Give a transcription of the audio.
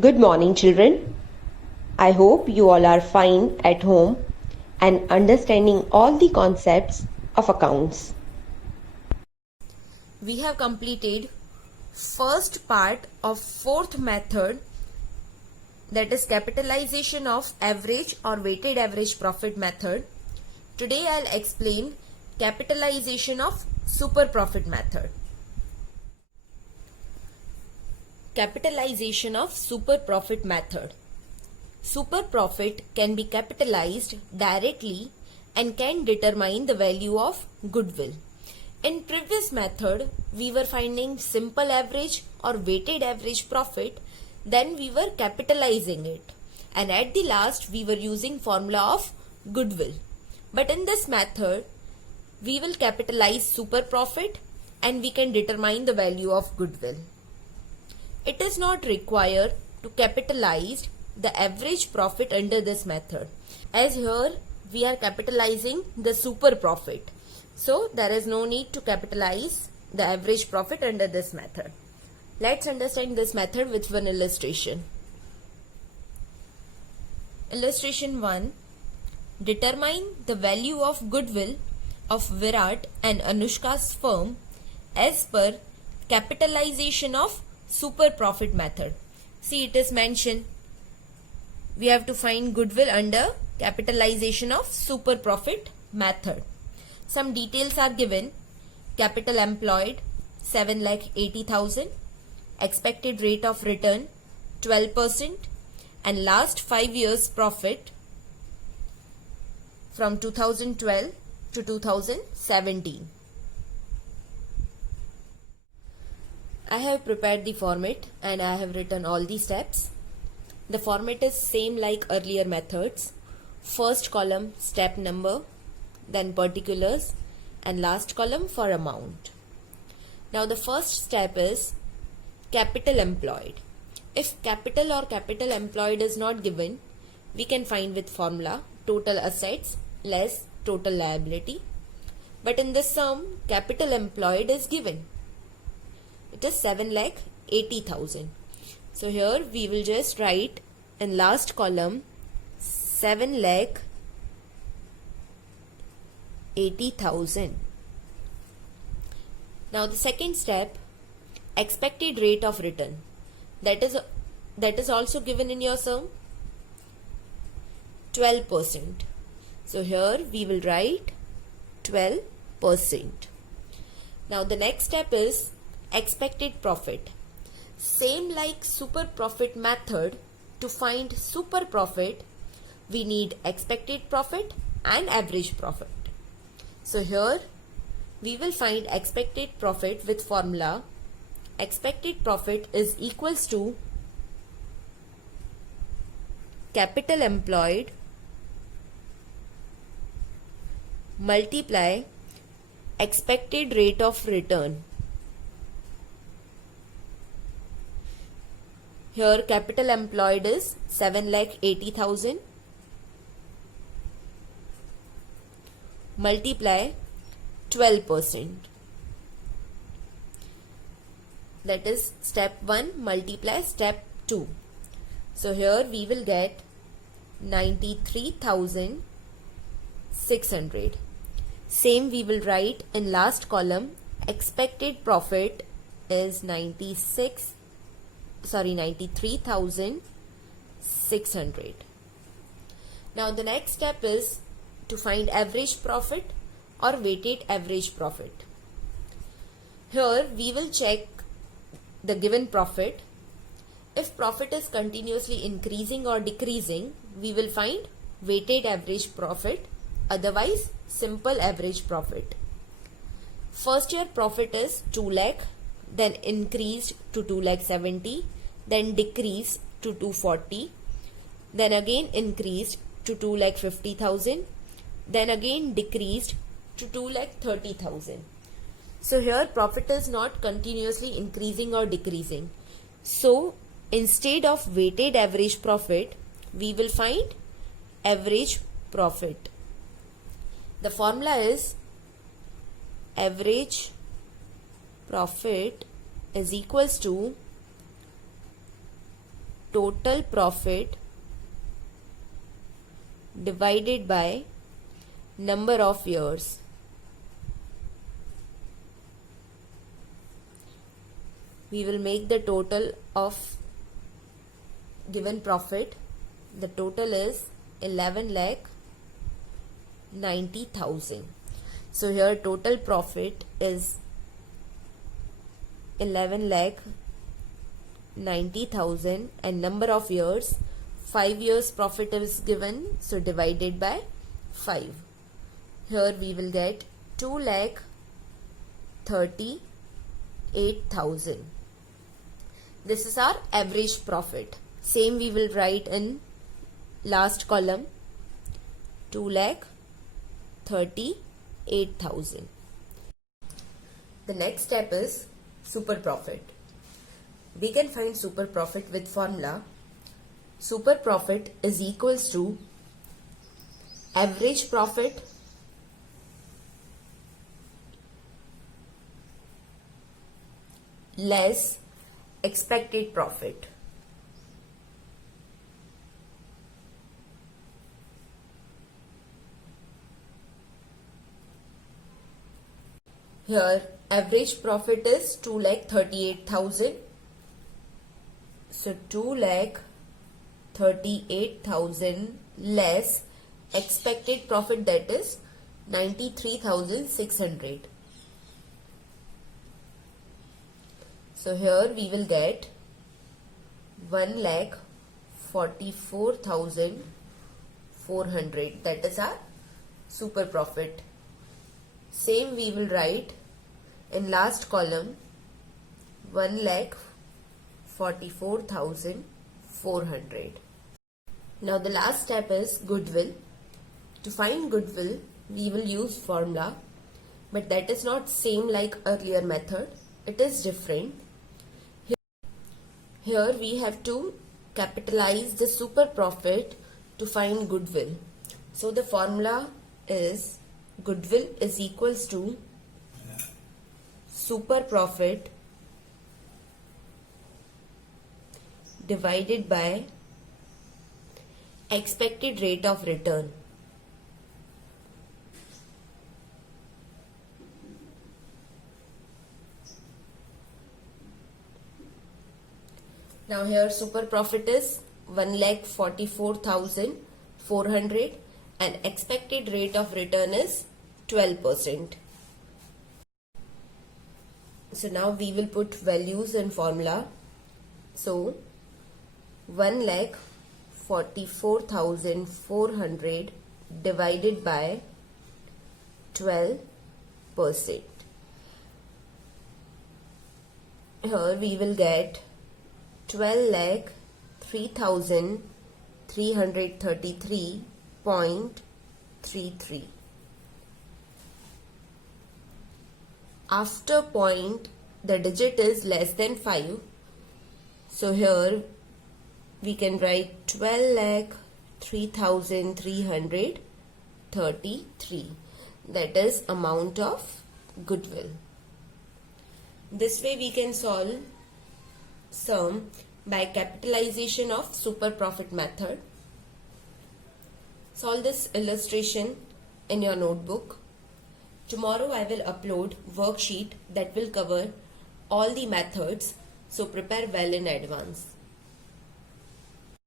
Good morning, children. I hope you all are fine at home and understanding all the concepts of accounts. We have completed first part of fourth method, that is capitalization of average or weighted average profit method. Today I'll explain capitalization of super profit method. Capitalization of super profit method. Super profit can be capitalized directly and can determine the value of goodwill. In previous method, we were finding simple average or weighted average profit, then we were capitalizing it, and at the last we were using formula of goodwill. But in this method, we will capitalize super profit and we can determine the value of goodwill. It is not required to capitalize the average profit under this method, as here we are capitalizing the super profit. So there is no need to capitalize the average profit under this method. Let's understand this method with one illustration. Illustration 1. Determine the value of goodwill of Virat and Anushka's firm as per capitalization of super profit method. See, it is mentioned we have to find goodwill under capitalization of super profit method. Some details are given. Capital employed 7,80,000, expected rate of return 12%, and last 5 years profit from 2012 to 2017. I have prepared the format and I have written all the steps. The format is same like earlier methods. First column step number, then particulars, and last column for amount. Now the first step is capital employed. If capital or capital employed is not given, we can find with formula total assets less total liability. But in this sum, capital employed is given. It is 7,80,000. So here we will just write in last column 7,80,000. Now the second step, expected rate of return. That is also given in your sum, 12%. So here we will write 12%. Now the next step is expected profit. Same like super profit method, to find super profit we need expected profit and average profit. So here we will find expected profit with formula expected profit is equals to capital employed multiply expected rate of return. Here capital employed is 7,80,000 multiply 12%. That is step 1 multiply step 2. So here we will get 93,600. Same we will write in last column. Expected profit is 93,600. Now the next step is to find average profit or weighted average profit. Here we will check the given profit. If profit is continuously increasing or decreasing, we will find weighted average profit, otherwise simple average profit. First year profit is 2 lakh, then increased to 2,70,000, then decreased to 240, then again increased to 2,50,000, then again decreased to 2,30,000. So here profit is not continuously increasing or decreasing. So instead of weighted average profit, we will find average profit. The formula is average profit is equals to total profit divided by number of years. We will make the total of given profit. The total is 11,90,000. So here total profit is 11,90,000 and number of years, 5 years profit is given, so divided by 5. Here we will get 2,38,000. This is our average profit. Same we will write in last column, 2,38,000. The next step is super profit. We can find super profit with formula. Super profit is equals to average profit less expected profit. Here average profit is 2,38,000. So 2,38,000 less expected profit, that is 93,600. So here we will get 1,44,400. That is our super profit. Same we will write in last column, 1,44,400. Now the last step is goodwill. To find goodwill, we will use formula, but that is not same like earlier method. It is different. Here we have to capitalize the super profit to find goodwill. So the formula is goodwill is equals to super profit divided by expected rate of return. Now here super profit is 1,44,400 and expected rate of return is 12%. So now we will put values in formula. So 1,44,400 divided by 12%. Here we will get 12,03,333.33. After point, the digit is less than 5. So here we can write 12,03,333. That is amount of goodwill. This way we can solve sum by capitalization of super profit method. Solve this illustration in your notebook. Tomorrow I will upload worksheet that will cover all the methods, so prepare well in advance.